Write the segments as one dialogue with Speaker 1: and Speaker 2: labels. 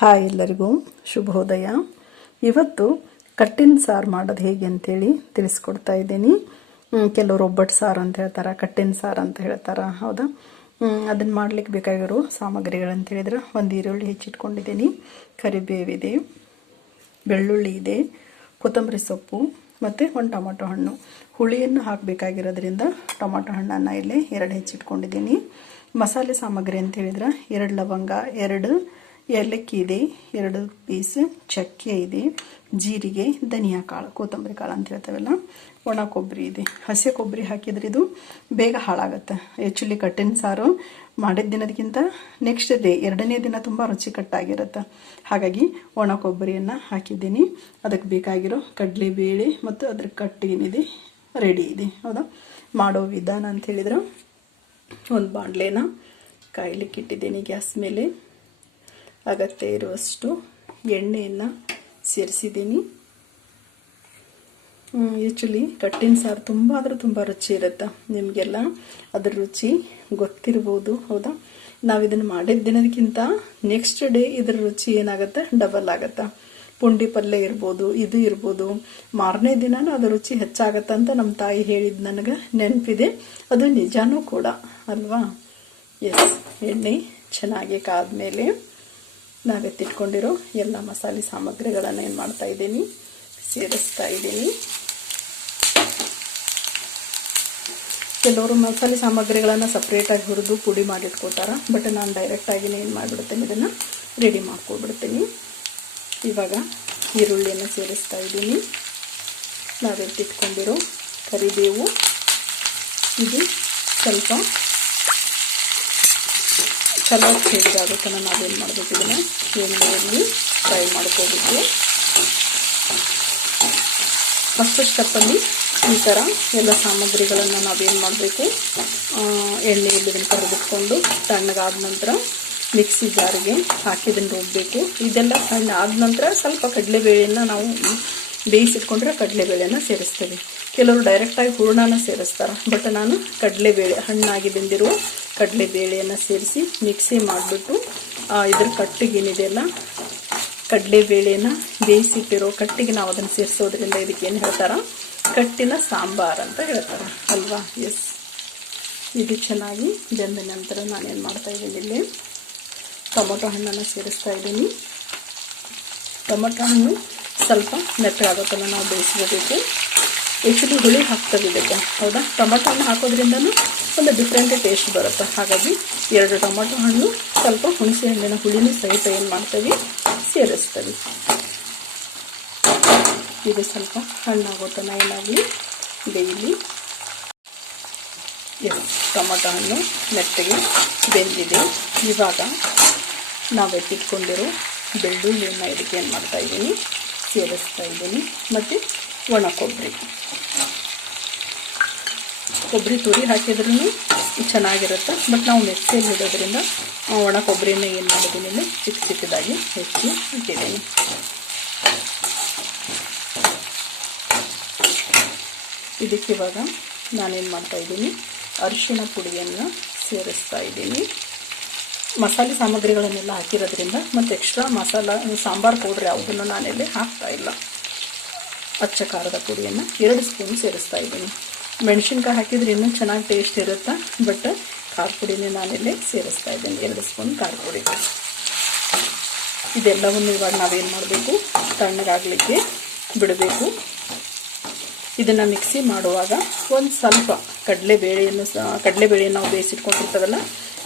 Speaker 1: Hi ಎಲ್ಲರಿಗೂ ಶುಭೋದಯ. ಇವತ್ತು ಕಟ್ಟಿನ ಸಾರು ಮಾಡೋದು ಹೇಗೆ ಅಂತೇಳಿ ತಿಳಿಸ್ಕೊಡ್ತಾ ಇದ್ದೀನಿ. ಕೆಲವರು ಒಬ್ಬಟ್ಟು ಸಾರು ಅಂತ ಹೇಳ್ತಾರೆ, ಕಟ್ಟಿನ ಸಾರು ಅಂತ ಹೇಳ್ತಾರೆ, ಹೌದಾ? ಅದನ್ನು ಮಾಡ್ಲಿಕ್ಕೆ ಬೇಕಾಗಿರೋ ಸಾಮಗ್ರಿಗಳಂತ ಹೇಳಿದ್ರೆ ಒಂದು ಈರುಳ್ಳಿ ಹೆಚ್ಚಿಟ್ಕೊಂಡಿದ್ದೀನಿ, ಕರಿಬೇವಿದೆ, ಬೆಳ್ಳುಳ್ಳಿ ಇದೆ, ಕೊತ್ತಂಬರಿ ಸೊಪ್ಪು ಮತ್ತು ಒಂದು ಟೊಮೊಟೊ ಹಣ್ಣು. ಹುಳಿಯನ್ನು ಹಾಕಬೇಕಾಗಿರೋದ್ರಿಂದ ಟೊಮೊಟೊ ಹಣ್ಣನ್ನು ಇಲ್ಲಿ ಎರಡು ಹೆಚ್ಚಿಟ್ಕೊಂಡಿದ್ದೀನಿ. ಮಸಾಲೆ ಸಾಮಗ್ರಿ ಅಂತ ಹೇಳಿದ್ರೆ ಎರಡು ಲವಂಗ, ಎರಡು ಏಲಕ್ಕಿ ಇದೆ ಎರಡು ಪೀಸ್ ಚಕ್ಕೆ ಇದೆ, ಜೀರಿಗೆ, ಧನಿಯಾ ಕಾಳು, ಕೊತ್ತಂಬರಿ ಕಾಳು ಅಂತ ಹೇಳ್ತೇವಲ್ಲ, ಒಣ ಕೊಬ್ಬರಿ ಇದೆ. ಹಸಿ ಕೊಬ್ಬರಿ ಹಾಕಿದ್ರೆ ಇದು ಬೇಗ ಹಾಳಾಗುತ್ತೆ. ಆ್ಯಕ್ಚುಲಿ ಕಟ್ಟಿನ ಸಾರು ಮಾಡಿದ ದಿನದಕ್ಕಿಂತ ನೆಕ್ಸ್ಟ್ ಡೇ ಎರಡನೇ ದಿನ ತುಂಬ ರುಚಿಕಟ್ಟಾಗಿರುತ್ತೆ. ಹಾಗಾಗಿ ಒಣ ಕೊಬ್ಬರಿಯನ್ನು ಹಾಕಿದ್ದೀನಿ. ಅದಕ್ಕೆ ಬೇಕಾಗಿರೋ ಕಡಲೆಬೇಳೆ ಮತ್ತು ಅದ್ರ ಕಟ್ಟು ಏನಿದೆ ರೆಡಿ ಇದೆ. ಹೌದಾ? ಮಾಡೋ ವಿಧಾನ ಅಂತ ಹೇಳಿದ್ರೆ. ಒಂದು ಬಾಣಲೆನ ಕಾಯ್ಲಿಕ್ಕೆ ಇಟ್ಟಿದ್ದೀನಿ ಗ್ಯಾಸ್ ಮೇಲೆ. ಅಗತ್ಯ ಇರುವಷ್ಟು ಎಣ್ಣೆಯನ್ನು ಸೇರಿಸಿದ್ದೀನಿ. ಆ್ಯಕ್ಚುಲಿ ಕಟ್ಟಿನ ಸಾರು ತುಂಬ ಆದರೆ ತುಂಬ ರುಚಿ ಇರುತ್ತೆ? ನಿಮಗೆಲ್ಲ ಅದ್ರ ರುಚಿ ಗೊತ್ತಿರ್ಬೋದು, ಹೌದಾ? ನಾವು ಇದನ್ನು ಮಾಡಿದ ದಿನದಕ್ಕಿಂತ ನೆಕ್ಸ್ಟ್ ಡೇ ಇದ್ರ ರುಚಿ ಏನಾಗುತ್ತೆ? ಡಬಲ್ ಆಗುತ್ತೆ? ಪುಂಡಿ ಪಲ್ಯ ಇರ್ಬೋದು, ಇದು ಇರ್ಬೋದು, ಮಾರನೇ ದಿನನೂ ಅದರ ರುಚಿ ಹೆಚ್ಚಾಗತ್ತೆ ಅಂತ ನಮ್ಮ ತಾಯಿ ಹೇಳಿದ ನನಗೆ ನೆನಪಿದೆ. ಅದು ನಿಜಾನೂ ಕೂಡ, ಅಲ್ವಾ? ಎಸ್ ಎಣ್ಣೆ ಚೆನ್ನಾಗಿ ಕಾದ್ಮೇಲೆ. ನಾವೆತ್ತಿಟ್ಕೊಂಡಿರೋ ಎಲ್ಲ ಮಸಾಲೆ ಸಾಮಗ್ರಿಗಳನ್ನು ಏನು ಮಾಡ್ತಾ ಇದ್ದೀನಿ? ಸೇರಿಸ್ತಾ ಇದ್ದೀನಿ. ಕೆಲವರು ಮಸಾಲೆ ಸಾಮಗ್ರಿಗಳನ್ನು ಸಪ್ರೇಟಾಗಿ ಹುರಿದು ಪುಡಿ ಮಾಡಿಟ್ಕೋತಾರೆ ಬಟ್ ನಾನು ಡೈರೆಕ್ಟಾಗಿನೇ ಏನು ಮಾಡಿಬಿಡ್ತೇನೆ, ಇದನ್ನು ರೆಡಿ ಮಾಡ್ಕೊಬಿಡ್ತೀನಿ ಇವಾಗ ಈರುಳ್ಳಿಯನ್ನು ಸೇರಿಸ್ತಾ ಇದ್ದೀನಿ. ನಾವೆತ್ತಿಟ್ಕೊಂಡಿರೋ ಕರಿಬೇವು. ಇದು ಸ್ವಲ್ಪ ಚಲೋ ಚೇಂಜ್ ತನಕ ನಾವೇನು ಮಾಡಬೇಕು ಇದನ್ನು? ಎಣ್ಣೆಯಲ್ಲಿ ಫ್ರೈ ಮಾಡ್ಕೋಬೇಕು. ಫಸ್ಟ್ ಸ್ಟೆಪ್ಪಲ್ಲಿ ಈ ಥರ ಎಲ್ಲ ಸಾಮಗ್ರಿಗಳನ್ನು ನಾವೇನು ಮಾಡಬೇಕು? ಎಣ್ಣೆಯಲ್ಲಿ ಇದನ್ನು ಕರೆದುಕೊಂಡು ತಣ್ಣಗಾದ ನಂತರ ಮಿಕ್ಸಿ ಜಾರಿಗೆ ಹಾಕಿದನ್ನು ರುಬ್ಬಬೇಕು ಇದೆಲ್ಲ ಸಣ್ಣ ಆದ ನಂತರ ಸ್ವಲ್ಪ ಕಡಲೆಬೇಳೆಯನ್ನು ನಾವು ಬೇಯಿಸಿಟ್ಕೊಂಡ್ರೆ ಕಡಲೆಬೇಳೆಯನ್ನು ಸೇರಿಸ್ತೇವೆ. ಕೆಲವರು ಡೈರೆಕ್ಟಾಗಿ ಹೂರ್ಣನ ಸೇರಿಸ್ತಾರೆ. ಬಟ್ ನಾನು ಕಡಲೆಬೇಳೆ ಹಣ್ಣಾಗಿ ಬೆಂದಿರುವ ಕಡಲೆಬೇಳೆಯನ್ನು ಸೇರಿಸಿ ಮಿಕ್ಸಿ ಮಾಡಿಬಿಟ್ಟು ಇದ್ರ ಕಟ್ಟಿಗೇನಿದೆಯಲ್ಲ ಕಡಲೆಬೇಳೆನ ಬೇಯಿಸಿಟ್ಟಿರೋ ಕಟ್ಟಿಗೆ ನಾವು ಅದನ್ನು ಸೇರಿಸೋದ್ರಿಂದ ಇದಕ್ಕೆ ಏನು ಹೇಳ್ತಾರ? ಕಟ್ಟಿನ ಸಾಂಬಾರ್ ಅಂತ ಹೇಳ್ತಾರೆ. ಅಲ್ವಾ? ಎಸ್ ಇದು ಚೆನ್ನಾಗಿ ಬೆಂದ ನಂತರ ನಾನೇನು ಮಾಡ್ತಾ ಇದ್ದೀನಿ ಇಲ್ಲಿ, ಟೊಮೊಟೊ ಹಣ್ಣನ್ನು ಸೇರಿಸ್ತಾ ಇದ್ದೀನಿ. ಟೊಮೊಟೊ ಹಣ್ಣು ಸ್ವಲ್ಪ ಮೆತ್ತಗಾಗೋತನ ನಾವು ಬೇಯಿಸ್ಕೋಬೇಕು ಆ್ಯಕ್ಚುಲಿ ಹುಳಿ ಹಾಕ್ತದೆ ಇದಕ್ಕೆ, ಹೌದಾ? ಟೊಮೊಟೊ ಹಣ್ಣು ಹಾಕೋದ್ರಿಂದನೂ ಒಂದು ಡಿಫ್ರೆಂಟ್ ಟೇಸ್ಟ್ ಬರುತ್ತೆ. ಹಾಗಾಗಿ ಎರಡು ಟೊಮೊಟೊ ಹಣ್ಣು, ಸ್ವಲ್ಪ ಹುಣಸೆ ಹಣ್ಣಿನ ಹುಳಿನೂ ಸಹಿತ ಏನು ಮಾಡ್ತೀವಿ? ಸೇರಿಸ್ತೀವಿ. ಇದು ಸ್ವಲ್ಪ ಹಣ್ಣಾಗೋ ತನ ಏನಾಗಲಿ, ಬೇಯಲಿ. ಎಸ್ ಟೊಮೊಟೊ ಹಣ್ಣು ಮೆತ್ತಗೆ ಬೆಂದಿದೆ. ಇವಾಗ ನಾವು ಎತ್ತಿಟ್ಕೊಂಡಿರೋ ಬೆಳ್ಳುಳ್ಳಿಯನ್ನು ಇದಕ್ಕೆ ಏನು ಮಾಡ್ತಾ ಇದ್ದೀನಿ? ಸೇರಿಸ್ತಾ ಇದ್ದೀನಿ. ಮತ್ತು ಒಣ ಕೊಬ್ಬರಿ. ಕೊಬ್ಬರಿ ತುರಿ ಹಾಕಿದ್ರೂ ಚೆನ್ನಾಗಿರುತ್ತೆ. ಬಟ್ ನಾವು ಮಿಕ್ಸಿಯಲ್ಲಿ ಇಡೋದ್ರಿಂದ ಒಣ ಕೊಬ್ಬರಿನ ಏನು ಮಾಡಿದ್ದೀನಿ ಚಿಕ್ಕ ಚಿಕ್ಕದಾಗಿ ಹೆಚ್ಚಿ ಇಟ್ಟಿದ್ದೀನಿ ಇದಕ್ಕೆ ಇವಾಗ ನಾನೇನು ಮಾಡ್ತಾಯಿದ್ದೀನಿ ಅರಿಶಿನ ಪುಡಿಯನ್ನು ಸೇರಿಸ್ತಾ ಇದ್ದೀನಿ. ಮಸಾಲೆ ಸಾಮಗ್ರಿಗಳನ್ನೆಲ್ಲ ಹಾಕಿರೋದ್ರಿಂದ, ಮತ್ತು ಎಕ್ಸ್ಟ್ರಾ ಮಸಾಲ, ಸಾಂಬಾರು ಪೌಡ್ರ್ ಯಾವುದನ್ನು ನಾನಿಲ್ಲಿ ಹಾಕ್ತಾ ಇಲ್ಲ. ಅಚ್ಚ ಖಾರದ ಪುಡಿಯನ್ನು ಎರಡು ಸ್ಪೂನ್ ಸೇರಿಸ್ತಾ ಇದ್ದೀನಿ. ಮೆಣಸಿನ್ಕಾಯಿ ಹಾಕಿದ್ರೆ ಇನ್ನೂ ಚೆನ್ನಾಗಿ ಟೇಸ್ಟ್ ಇರುತ್ತೆ? ಬಟ್ ಖಾರ ಪುಡಿನೇ ನಾನಿಲ್ಲಿ ಸೇರಿಸ್ತಾ ಇದ್ದೀನಿ, ಎರಡು ಸ್ಪೂನ್ ಖಾರ ಪುಡಿ. ಇದೆಲ್ಲವನ್ನು ಇವಾಗ ನಾವೇನು ಮಾಡಬೇಕು? ತಣ್ಣಗಾಗಲಿಕ್ಕೆ ಬಿಡಬೇಕು. ಇದನ್ನು ಮಿಕ್ಸಿ ಮಾಡುವಾಗ ಒಂದು ಸ್ವಲ್ಪ ಕಡಲೆಬೇಳೆಯನ್ನು ಕಡಲೆಬೇಳೆಯನ್ನು ನಾವು ಬೇಯಿಸಿಟ್ಕೊಂಡಿರ್ತೀವಲ್ಲ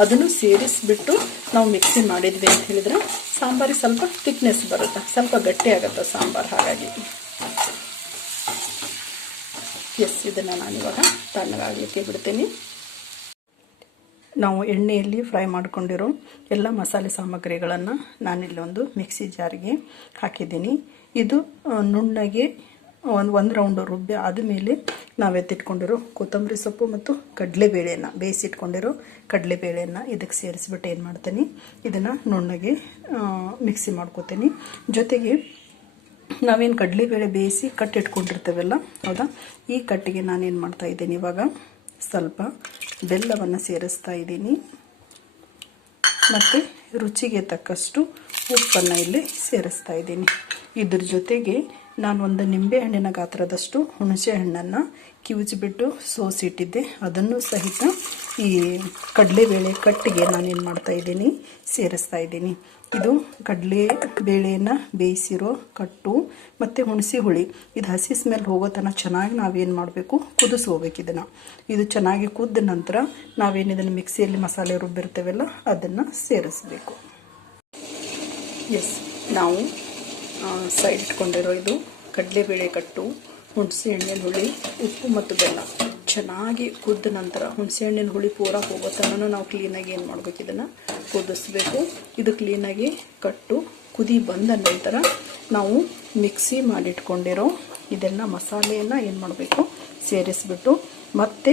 Speaker 1: ಅದನ್ನು ಸೇರಿಸಿಬಿಟ್ಟು ನಾವು ಮಿಕ್ಸಿ ಮಾಡಿದ್ವಿ ಅಂತ ಹೇಳಿದ್ರೆ ಸಾಂಬಾರಿಗೆ ಸ್ವಲ್ಪ ಥಿಕ್ನೆಸ್ ಬರುತ್ತೆ? ಸ್ವಲ್ಪ ಗಟ್ಟಿ ಆಗುತ್ತೆ ಸಾಂಬಾರು ಹಾಗಾಗಿ? ಎಸ್, ಇದನ್ನು ನಾನಿವಾಗ ತಣ್ಣಗಾಗಲಿಕ್ಕೆ ಬಿಡ್ತೀನಿ ನಾವು ಎಣ್ಣೆಯಲ್ಲಿ ಫ್ರೈ ಮಾಡ್ಕೊಂಡಿರೋ ಎಲ್ಲ ಮಸಾಲೆ ಸಾಮಗ್ರಿಗಳನ್ನು ನಾನಿಲ್ಲೊಂದು ಮಿಕ್ಸಿ ಜಾರಿಗೆ ಹಾಕಿದ್ದೀನಿ. ಇದು ನುಣ್ಣಗೆ ಒಂದು ಒಂದು ರೌಂಡ್ ರುಬ್ಬಿ ಆದಮೇಲೆ ನಾವು ಎತ್ತಿಟ್ಕೊಂಡಿರೋ ಕೊತ್ತಂಬರಿ ಸೊಪ್ಪು ಮತ್ತು ಕಡಲೆಬೇಳೆಯನ್ನು ಬೇಯಿಸಿಟ್ಕೊಂಡಿರೋ ಕಡಲೆಬೇಳೆಯನ್ನು ಇದಕ್ಕೆ ಸೇರಿಸ್ಬಿಟ್ಟು ಏನು ಮಾಡ್ತೀನಿ, ಇದನ್ನು ನುಣ್ಣಗೆ ಮಿಕ್ಸಿ ಮಾಡ್ಕೋತೀನಿ. ಜೊತೆಗೆ ನಾವೇನು ಕಡಲೆಬೇಳೆ ಬೇಯಿಸಿ ಕಟ್ಟಿಟ್ಕೊಂಡಿರ್ತೇವಲ್ಲ ಹೌದಾ? ಈ ಕಟ್ಟಿಗೆ ನಾನೇನು ಮಾಡ್ತಾ ಇದ್ದೀನಿ ಇವಾಗ, ಸ್ವಲ್ಪ ಬೆಲ್ಲವನ್ನು ಸೇರಿಸ್ತಾ ಇದ್ದೀನಿ. ಮತ್ತು ರುಚಿಗೆ ತಕ್ಕಷ್ಟು ಉಪ್ಪನ್ನು ಇಲ್ಲಿ ಸೇರಿಸ್ತಾ ಇದ್ದೀನಿ. ಇದ್ರ ಜೊತೆಗೆ ನಾನು ಒಂದು ನಿಂಬೆ ಹಣ್ಣಿನ ಗಾತ್ರದಷ್ಟು ಹುಣಸೆ ಹಣ್ಣನ್ನು ಕಿವುಚಿಬಿಟ್ಟು ಸೋಸಿಟ್ಟಿದ್ದೆ. ಅದನ್ನು ಸಹಿತ ಈ ಕಡಲೆಬೇಳೆ ಕಟ್ಟಿಗೆ ನಾನೇನು ಮಾಡ್ತಾ ಇದ್ದೀನಿ, ಸೇರಿಸ್ತಾ ಇದ್ದೀನಿ. ಇದು ಕಡಲೆ ಬೇಳೆಯನ್ನು ಬೇಯಿಸಿರೋ ಕಟ್ಟು ಮತ್ತು ಹುಣಸೆ ಹುಳಿ. ಇದು ಹಸಿ ಸ್ಮೆಲ್ ಹೋಗೋ ತನಕ ಚೆನ್ನಾಗಿ ನಾವೇನು ಮಾಡಬೇಕು? ಕುದಿಸ್ಕೋಬೇಕು ಇದನ್ನು. ಇದು ಚೆನ್ನಾಗಿ ಕುದ್ದ ನಂತರ ನಾವೇನು ಇದನ್ನು ಮಿಕ್ಸಿಯಲ್ಲಿ ಮಸಾಲೆ ರುಬ್ಬಿರ್ತೇವಲ್ಲ ಅದನ್ನು ಸೇರಿಸಬೇಕು. ಎಸ್ ನಾವು ಸೈಡ್ ಇಟ್ಕೊಂಡಿರೋ ಇದು ಕಡಲೆಬೇಳೆ ಕಟ್ಟು, ಹುಣಸೆ ಎಣ್ಣೆ ಹುಳಿ, ಉಪ್ಪು ಮತ್ತು ಬೆಲ್ಲ. ಚೆನ್ನಾಗಿ ಕುದ್ದ ನಂತರ ಹುಣಸೆಹಣ್ಣಿನ ಹುಳಿ ಪೂರ ಹೋಗೋ ತನಕ ನಾವು ಕ್ಲೀನಾಗಿ ಏನು ಮಾಡಬೇಕು? ಇದನ್ನು ಕುದಿಸ್ಬೇಕು. ಇದು ಕ್ಲೀನಾಗಿ ಕಟ್ಟು, ಕುದಿ ಬಂದ ನಂತರ ನಾವು ಮಿಕ್ಸಿ ಮಾಡಿಟ್ಕೊಂಡಿರೋ ಇದೆಲ್ಲ ಮಸಾಲೆಯನ್ನು ಏನು ಮಾಡಬೇಕು? ಸೇರಿಸ್ಬಿಟ್ಟು ಮತ್ತೆ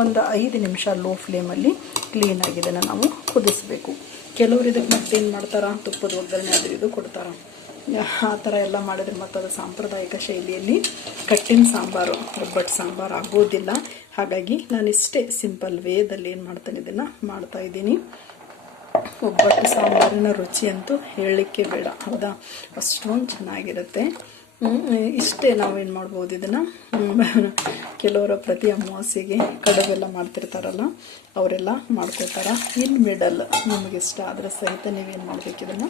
Speaker 1: ಒಂದು ಐದು ನಿಮಿಷ ಲೋ ಫ್ಲೇಮಲ್ಲಿ ಕ್ಲೀನಾಗಿ ಇದನ್ನು ನಾವು ಕುದಿಸ್ಬೇಕು. ಕೆಲವರು ಇದಕ್ಕೆ ಮತ್ತೆ ಏನು ಮಾಡ್ತಾರ? ತುಪ್ಪದ ಒಗ್ಗರಣೆ ಅದು ಇದು ಕೊಡ್ತಾರ? ಆ ಥರ ಎಲ್ಲ ಮಾಡಿದ್ರೆ ಮತ್ತದು ಸಾಂಪ್ರದಾಯಿಕ ಶೈಲಿಯಲ್ಲಿ ಕಟ್ಟಿನ ಸಾಂಬಾರು ಒಬ್ಬಟ್ಟು ಸಾಂಬಾರು ಆಗೋದಿಲ್ಲ ಹಾಗಾಗಿ ನಾನು ಇಷ್ಟೇ ಸಿಂಪಲ್ ವೇದಲ್ಲಿ ಏನು ಮಾಡ್ತಾನೆ, ಇದನ್ನು ಮಾಡ್ತಾ ಇದ್ದೀನಿ. ಒಬ್ಬಟ್ಟು ಸಾಂಬಾರಿನ ರುಚಿ ಅಂತೂ ಹೇಳಲಿಕ್ಕೆ ಬೇಡ, ಹೌದಾ? ಅಷ್ಟೊಂದು ಚೆನ್ನಾಗಿರುತ್ತೆ. ಇಷ್ಟೇ ನಾವೇನು ಮಾಡ್ಬೋದು ಇದನ್ನು? ಕೆಲವರ ಪ್ರತಿ ಅಮಾವಾಸ್ಯೆಗೆ ಕಡುಬೆಲ್ಲ ಮಾಡ್ತಿರ್ತಾರಲ್ಲ, ಅವರೆಲ್ಲ ಮಾಡ್ಕೋತಾರ ಇನ್ ಮಿಡಲ್ ನಿಮಗೆ ಇಷ್ಟ ಆದರೆ ಸಹಿತ ನೀವೇನು ಮಾಡಬೇಕು ಇದನ್ನು?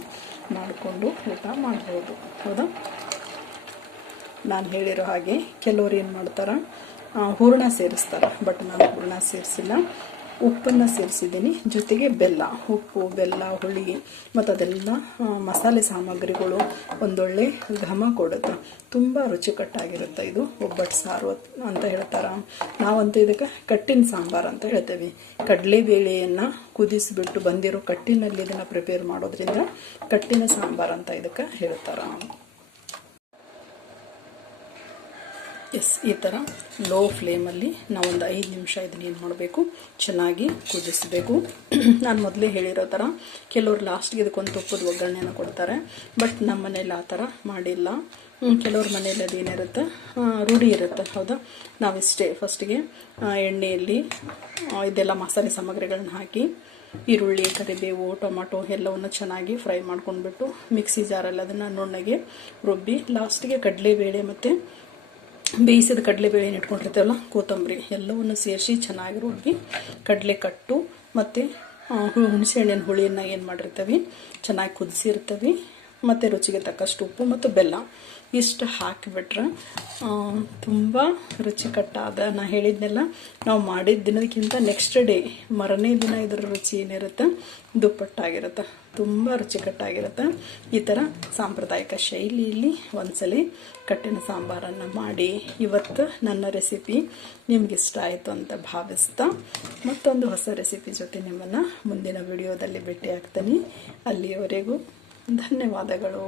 Speaker 1: ಮಾಡಿಕೊಂಡು ಊಟ ಮಾಡ್ಬೋದು. ಹೌದಾ? ನಾನು ಹೇಳಿರೋ ಹಾಗೆ ಕೆಲವ್ರು ಏನು ಮಾಡ್ತಾರೆ ಹೂರ್ಣ ಸೇರಿಸ್ತಾರೆ, ಬಟ್ ನಾನು ಹೂರ್ಣ ಸೇರಿಸಿಲ್ಲ. ಉಪ್ಪನ್ನು ಸೇರಿಸಿದ್ದೀನಿ. ಜೊತೆಗೆ ಬೆಲ್ಲ, ಉಪ್ಪು, ಬೆಲ್ಲ, ಹುಳಿ ಮತ್ತು ಅದೆಲ್ಲ ಮಸಾಲೆ ಸಾಮಗ್ರಿಗಳು ಒಂದೊಳ್ಳೆ ಘಮ ಕೊಡುತ್ತೆ. ತುಂಬ ರುಚಿಕಟ್ಟಾಗಿರುತ್ತೆ ಇದು. ಒಬ್ಬಟ್ಟು ಸಾರು ಅಂತ ಹೇಳ್ತಾರೆ. ನಾವಂತೂ ಇದಕ್ಕೆ ಕಟ್ಟಿನ ಸಾಂಬಾರು ಅಂತ ಹೇಳ್ತೇವೆ. ಕಡಲೆಬೇಳೆಯನ್ನು ಕುದಿಸಿಬಿಟ್ಟು ಬಂದಿರೋ ಕಟ್ಟಿನಲ್ಲಿ ಇದನ್ನು ಪ್ರಿಪೇರ್ ಮಾಡೋದ್ರಿಂದ ಕಟ್ಟಿನ ಸಾಂಬಾರು ಅಂತ ಇದಕ್ಕೆ ಹೇಳ್ತಾರೆ. ಎಸ್ ಈ ಥರ ಲೋ ಫ್ಲೇಮಲ್ಲಿ ನಾವೊಂದು ಐದು ನಿಮಿಷ ಇದನ್ನ ಏನು ಮಾಡಬೇಕು? ಚೆನ್ನಾಗಿ ಕುದಿಸಬೇಕು. ನಾನು ಮೊದಲೇ ಹೇಳಿರೋ ಥರ ಕೆಲವರು ಲಾಸ್ಟ್ಗೆ ಇದಕ್ಕೊಂದು ತುಪ್ಪದ ಒಗ್ಗರಣೆನ ಕೊಡ್ತಾರೆ. ಬಟ್ ನಮ್ಮ ಮನೇಲಿ ಆ ಥರ ಮಾಡಿಲ್ಲ. ಕೆಲವ್ರ ಮನೇಲಿ ಅದೇನಿರುತ್ತೆ ರೂಢಿ ಇರುತ್ತೆ. ಹೌದಾ? ನಾವಿಷ್ಟೇ ಫಸ್ಟಿಗೆ ಎಣ್ಣೆಯಲ್ಲಿ ಇದೆಲ್ಲ ಮಸಾಲೆ ಸಾಮಗ್ರಿಗಳನ್ನ ಹಾಕಿ, ಈರುಳ್ಳಿ, ಕರಿಬೇವು, ಟೊಮಾಟೊ ಎಲ್ಲವನ್ನು ಚೆನ್ನಾಗಿ ಫ್ರೈ ಮಾಡ್ಕೊಂಡ್ಬಿಟ್ಟು, ಮಿಕ್ಸಿ ಜಾರಲ್ಲಿ ಅದನ್ನು ನುಣ್ಣಗೆ ರುಬ್ಬಿ ಲಾಸ್ಟಿಗೆ ಕಡಲೆಬೇಳೆ ಮತ್ತು ಬೇಯಿಸಿದ ಕಡಲೆಬೇಳೆ ಏನು ಇಟ್ಕೊಂಡಿರ್ತೇವಲ್ಲ, ಕೊತ್ತಂಬರಿ ಎಲ್ಲವನ್ನು ಸೇರಿಸಿ ಚೆನ್ನಾಗಿ ರುಬ್ಬಿ ಕಡಲೆ ಕಟ್ಟು ಮತ್ತು ಹುಣಸೆ ಹಣ್ಣಿನ ಹುಳಿಯನ್ನು ಏನು ಮಾಡಿರ್ತೀವಿ, ಚೆನ್ನಾಗಿ ಕುದಿಸಿರ್ತೀವಿ, ಮತ್ತು ರುಚಿಗೆ ತಕ್ಕಷ್ಟು ಉಪ್ಪು ಮತ್ತು ಬೆಲ್ಲ. ಇಷ್ಟು ಹಾಕಿಬಿಟ್ರೆ ತುಂಬ ರುಚಿಕಟ್ಟಾದ, ನಾ ಹೇಳಿದ್ನೆಲ್ಲ, ನಾವು ಮಾಡಿದ ದಿನಕ್ಕಿಂತ ನೆಕ್ಸ್ಟ್ ಡೇ ಮರನೇ ದಿನ ಇದರ ರುಚಿ ಏನಿರುತ್ತೆ, ದುಪ್ಪಟ್ಟಾಗಿರುತ್ತೆ, ತುಂಬ ರುಚಿಕಟ್ಟಾಗಿರುತ್ತೆ. ಈ ಥರ ಸಾಂಪ್ರದಾಯಿಕ ಶೈಲಿಯಲ್ಲಿ ಒಂದ್ಸಲಿ ಕಟ್ಟಿನ ಸಾಂಬಾರನ್ನು ಮಾಡಿ, ಇವತ್ತು ನನ್ನ ರೆಸಿಪಿ ನಿಮ್ಗೆ ಇಷ್ಟ ಆಯಿತು ಅಂತ ಭಾವಿಸ್ತಾ, ಮತ್ತೊಂದು ಹೊಸ ರೆಸಿಪಿ ಜೊತೆ ನಿಮ್ಮನ್ನು ಮುಂದಿನ ವಿಡಿಯೋದಲ್ಲಿ ಭೇಟಿ ಆಗ್ತೀನಿ ಅಲ್ಲಿಯವರೆಗೂ ಧನ್ಯವಾದಗಳು.